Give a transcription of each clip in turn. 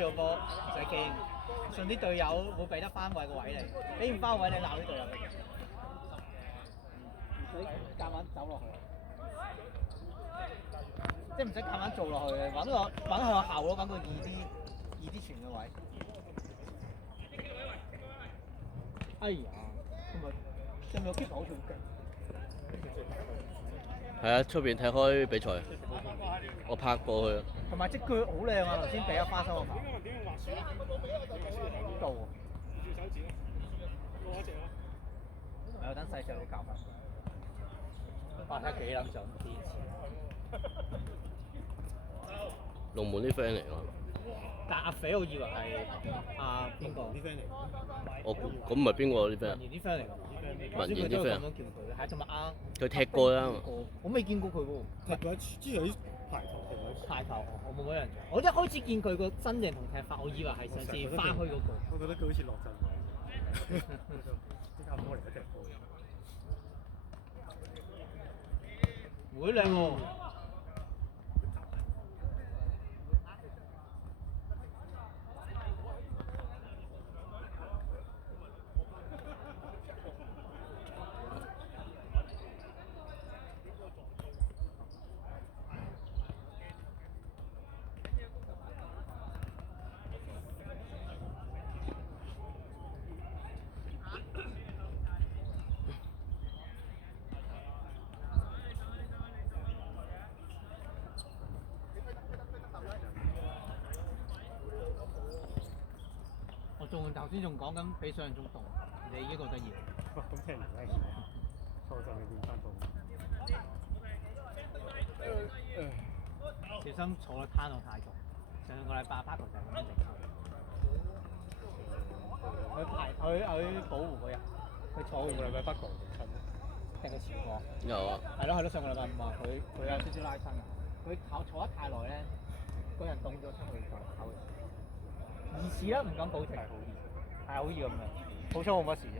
住個波，唔使驚，信啲隊友會俾得翻位個位嚟，俾唔翻位你鬧啲隊友嘅，唔使夾硬走落去，即係唔使夾硬做落去嘅，揾向後咯，揾個易啲傳嘅位。哎呀，今日 keep 好條腳。係啊，出邊踢開比賽，我拍過去。同埋隻腳好靚啊！頭先俾咗花生個球。度喎。咪有等細細佬教翻。哇！睇幾撚準堅持。龍門啲 friend 嚟㗎。但阿肥我以為係阿邊個？啲 friend 嚟。我咁唔係邊個啲 friend？文賢啲 friend 嚟㗎。文賢啲 friend。咁樣叫佢，係同埋阿。佢踢過啦。我未見過佢喎。踢過之前啲排球踢過。排球我冇乜印象。我一開始見佢個身形同踢法，我以為係上次花墟嗰個。我覺得佢好似落陣位。啲阿波嚟嘅踢波。會靚喎！頭先仲講緊比想象中凍，你已經覺得熱。哇！咁聽唔係初陣嘅練翻凍。小心坐得攤到太重。上個禮拜Paco就係咁樣整佢保護嗰日，佢坐完上個禮拜Paco定係前個？有啊。係咯，上個禮拜五啊，佢有少少拉伸嘅。佢坐得太耐咧，個人凍咗出去就唞。疑似啦，唔敢保證。係好易咁嘅，好彩冇乜事啫。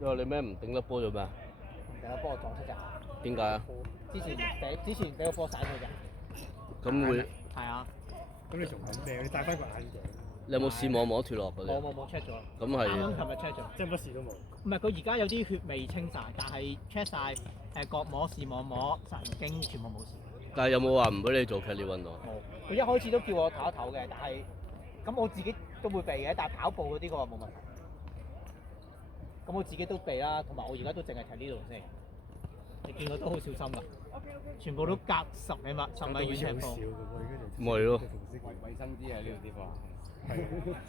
你話你咩唔頂得波做咩？唔頂得波撞出隻眼。點解啊？之前俾個波散咗隻。咁會？係啊。咁你仲揾咩？你戴翻個眼鏡。你有冇視網膜脫落嗰啲？冇 check 咗。咁係。啱啱琴日 check 咗。即係乜事都冇。唔係，佢而家有啲血未清晒，但係 check 晒角膜、視網膜、神經全部冇事。但係有冇話唔俾你做劇烈運動？冇。佢一開始都叫我唞一唞嘅，但係咁我自己都會避嘅，但係跑步嗰啲佢話冇問題。咁我自己都避啦，同埋我而家都淨係踢呢度先。你見我都好小心㗎，全部都隔10米遠踢波。唔係咯。衞生啲啊呢個地方。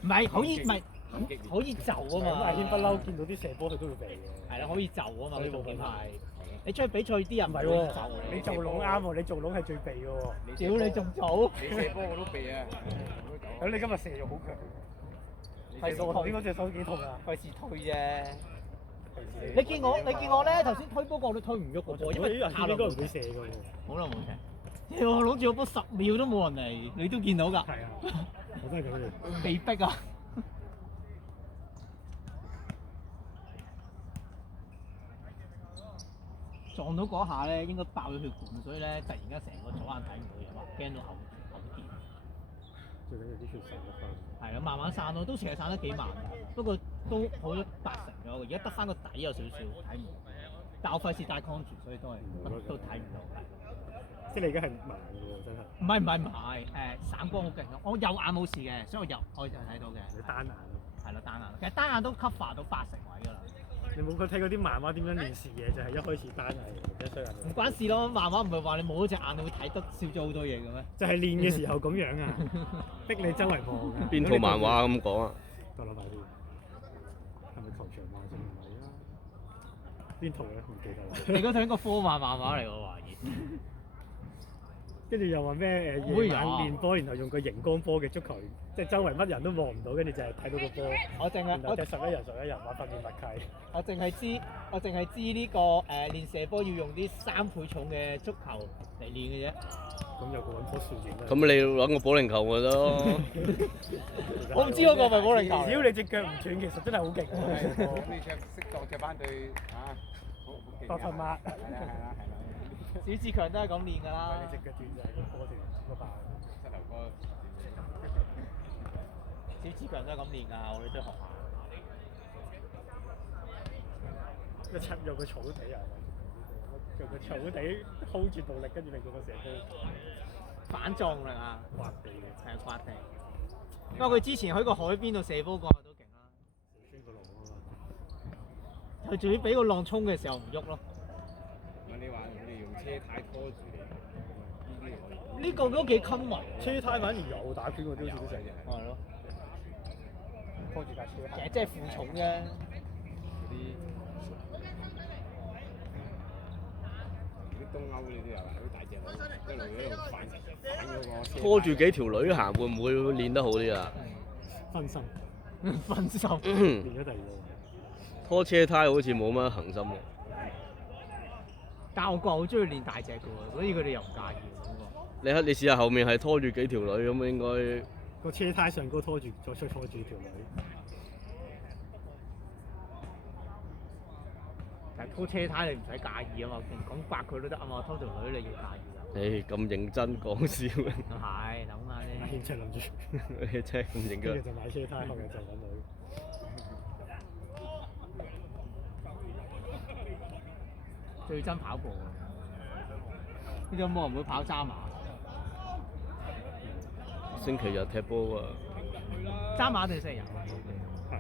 唔係可以就啊嘛。阿軒不嬲見到啲射波佢都會避嘅。係啦，可以就啊嘛，重點係。你出去比賽啲人唔係喎，你做籠啱喎，你做籠係最避嘅喎。屌你仲早？你射波我都避啊！咁你今日射肉好強。費事頭先嗰隻手幾痛啊？費事推啫。你見我咧頭先推波我都推唔喐個波，因為應該唔會射嘅喎。好耐冇踢。我攞住個波10秒都冇人嚟，你都見到㗎。係啊，我真係咁樣。被逼啊！撞到嗰下咧，應該爆咗血管，所以咧突然間成個左眼睇唔到嘢，話驚到嘔血。最緊要啲血散得翻。係啊，慢慢散咯，都其實散得幾慢㗎，不過都好咗80%咗，而家得翻個底有少少睇唔到。但我費事戴 con 住，所以都睇唔到。即係你而家係盲嘅喎，真係。唔係，散光好勁㗎，我右眼冇事嘅，所以我就睇到嘅。你單眼。係咯，單眼，其實單眼都 cover 到80%位㗎啦。你冇睇嗰啲漫畫點樣練視野，就係一開始單眼或者雙眼。唔關事咯，漫畫唔係話你冇咗隻眼，你會睇得少咗好多嘢嘅咩？就係練嘅時候咁樣啊，逼你周圍望啊。邊套漫畫咁講啊？得啦，快啲。係咪球場漫畫唔係啊？邊套咧？唔記得啦。你嗰套應該科幻漫畫嚟，我懷疑。跟住又話咩夜晚練波，然後用個熒光波嘅足球，即係周圍乜人都望唔到，跟住就係睇到個波。我就11人玩訓練默契。我淨係知呢個練射波要用啲3倍重嘅足球嚟練嘅啫。咁有個揾棵樹練啦。咁你揾個保齡球咪得咯。我唔知嗰個係咪保齡球。只要你隻腳唔斷，其實真係好勁。你適當踢翻對啊，好勁。白頭馬。係啦。史志強都係咁練㗎啦。你隻腳斷就係個波斷個爆。膝頭哥。小志強都係咁練㗎，我哋都學下。有個草地啊，用個草地 hold 住動力，跟住令到個射波反撞力啊！刮地嘅，係刮地。因為佢之前喺個海邊度射波嗰下都勁啦。穿個浪啊嘛。佢仲要俾個浪衝嘅時候唔喐咯。你話佢哋用車胎拖住你，呢啲呢個都幾襟民。車胎反而有打拳嗰啲好似都成日。係咯。拖住架車。其實即係負重啫。東歐嗰啲都有，好大隻佬，一路反嗰個。拖住幾條女行會唔會練得好啲啊？分心。分心。練咗第二個。拖車胎好似冇乜恒心喎。但我個好中意練大隻嘅喎，所以佢哋又唔介意喎。你試下後面係拖住幾條女咁應該。個車胎上高拖住，再拖住條女。但係拖車胎你唔使介意啊嘛，講刮佢都得啊嘛，拖條女你要介意啊。誒咁認真講笑。係，諗下啫。牽車諗住。真係咁認真。跟住就買車胎，後日就揾女。最憎跑步啊！呢種冇人會跑渣馬。星期日踢波啊！渣馬定星期日？係。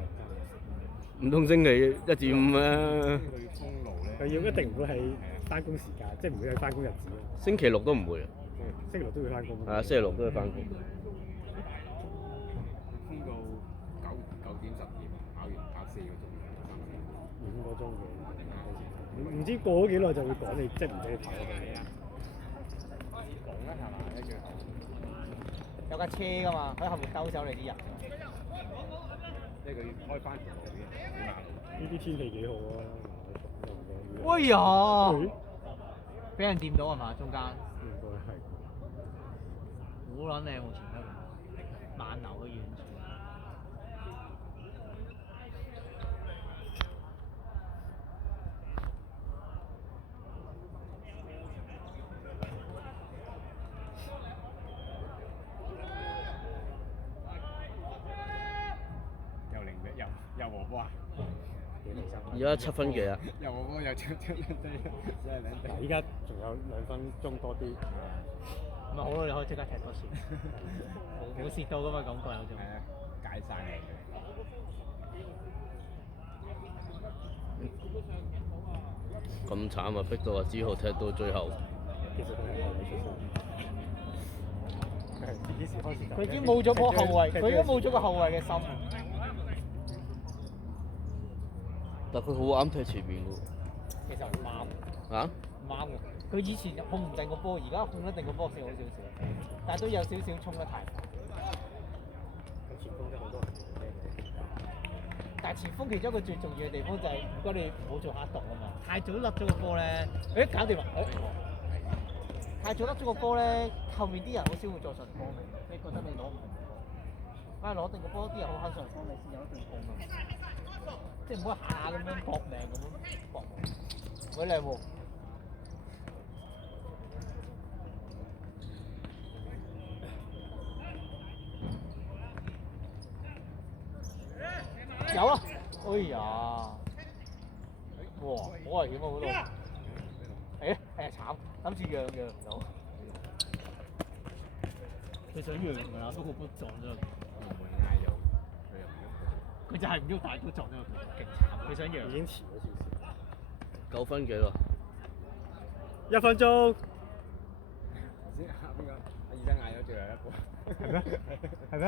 唔通星期1至5啊？佢要一定唔會係翻工時間，即係唔會係翻工日子咯。星期6都唔會啊。星期6都要翻工。係啊，星期6都要翻工。封到9點10點，跑完跑4個鐘，5個鐘嘅。唔知過咗幾耐就會趕你，即係唔俾你跑嗰度。講啦係嘛？一樣。有架車㗎嘛，喺後面兜走你啲人。即係佢開翻條路嘅。呢啲天氣幾好啊！哎呀！俾人掂到係嘛？中間。應該係。好撚靚喎！前一慢流嘅遠處。又和波啊！而家7分幾啊？又和波又兩隊，嗱，依家仲有2分鐘多啲。咪好咯，你可以即刻踢多次。冇蝕到㗎嘛，感覺有種。係啊，解晒嚟嘅。咁慘啊！逼到阿之浩踢到最後。其實佢係後衞出身。佢幾時開始？佢已經冇咗個後衞，佢已經冇咗個後衞嘅心。但佢好啱踢前面喎。其實唔啱。啊？唔啱嘅，佢以前控唔定個波，而家控得定個波先好少少，但係都有少少衝得太快。前鋒真係好多。但係前鋒其中一個最重要嘅地方就係唔該你唔好做黑洞啊嘛，太早甩咗個波咧，搞掂啦，太早甩咗個波咧，後面啲人好少會再上波嘅，你覺得你攞唔定個波，反而攞定個波啲人好肯上波，你先有一定攻啊，即係唔好下下咁樣搏命咁樣搏命，喂靚喎！有啊！哎呀，哇，好危險啊嗰度！慘，諗住讓唔到。佢想讓㗎啦，不過撞咗佢。唔會嗌咗，佢又唔喐。佢就係唔喐，但係都撞咗佢，勁慘。佢想讓。已經遲咗少少。 9分幾咯1分鐘。先邊個？阿醫生嗌咗最後一個。係咩？係咩？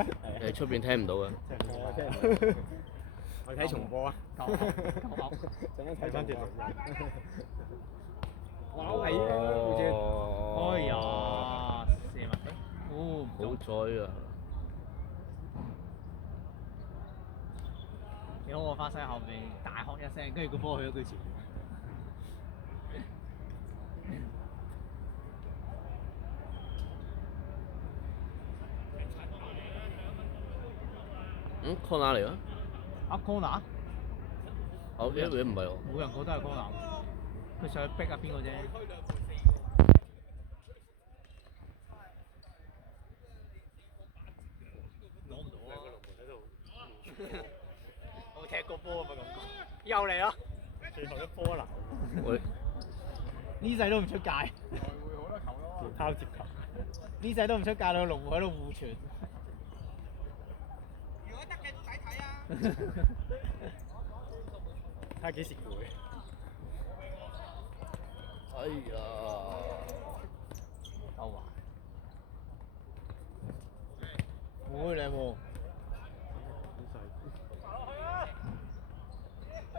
誒出邊聽唔到嘅。我睇重播啊！夠睇翻條錄音。哇！好係啊，好似哎呀，射密嘅，哦，好彩啊！幾好，我翻西後面大喝一聲，跟住個波去咗佢前面。corner 嚟啊！啊 corner？哦，呢邊唔係喎。冇人覺得係 corner，佢上去逼啊邊個啫？攞唔到啊！救你咯。最後一波啦，喂，呢世都唔出界，來回好多球咯。拋接球，呢世都唔出界，兩個龍喺度互傳。如果得嘅都抵睇啊！睇下幾時攰。哎呀，夠華。會你冇？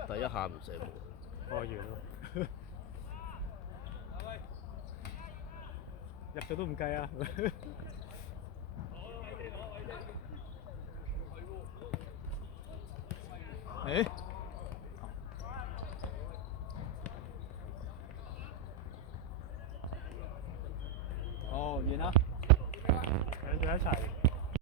第一下唔射門，哦，完咯。入咗都唔計啊！誒？哦，完啦。兩隊一齊。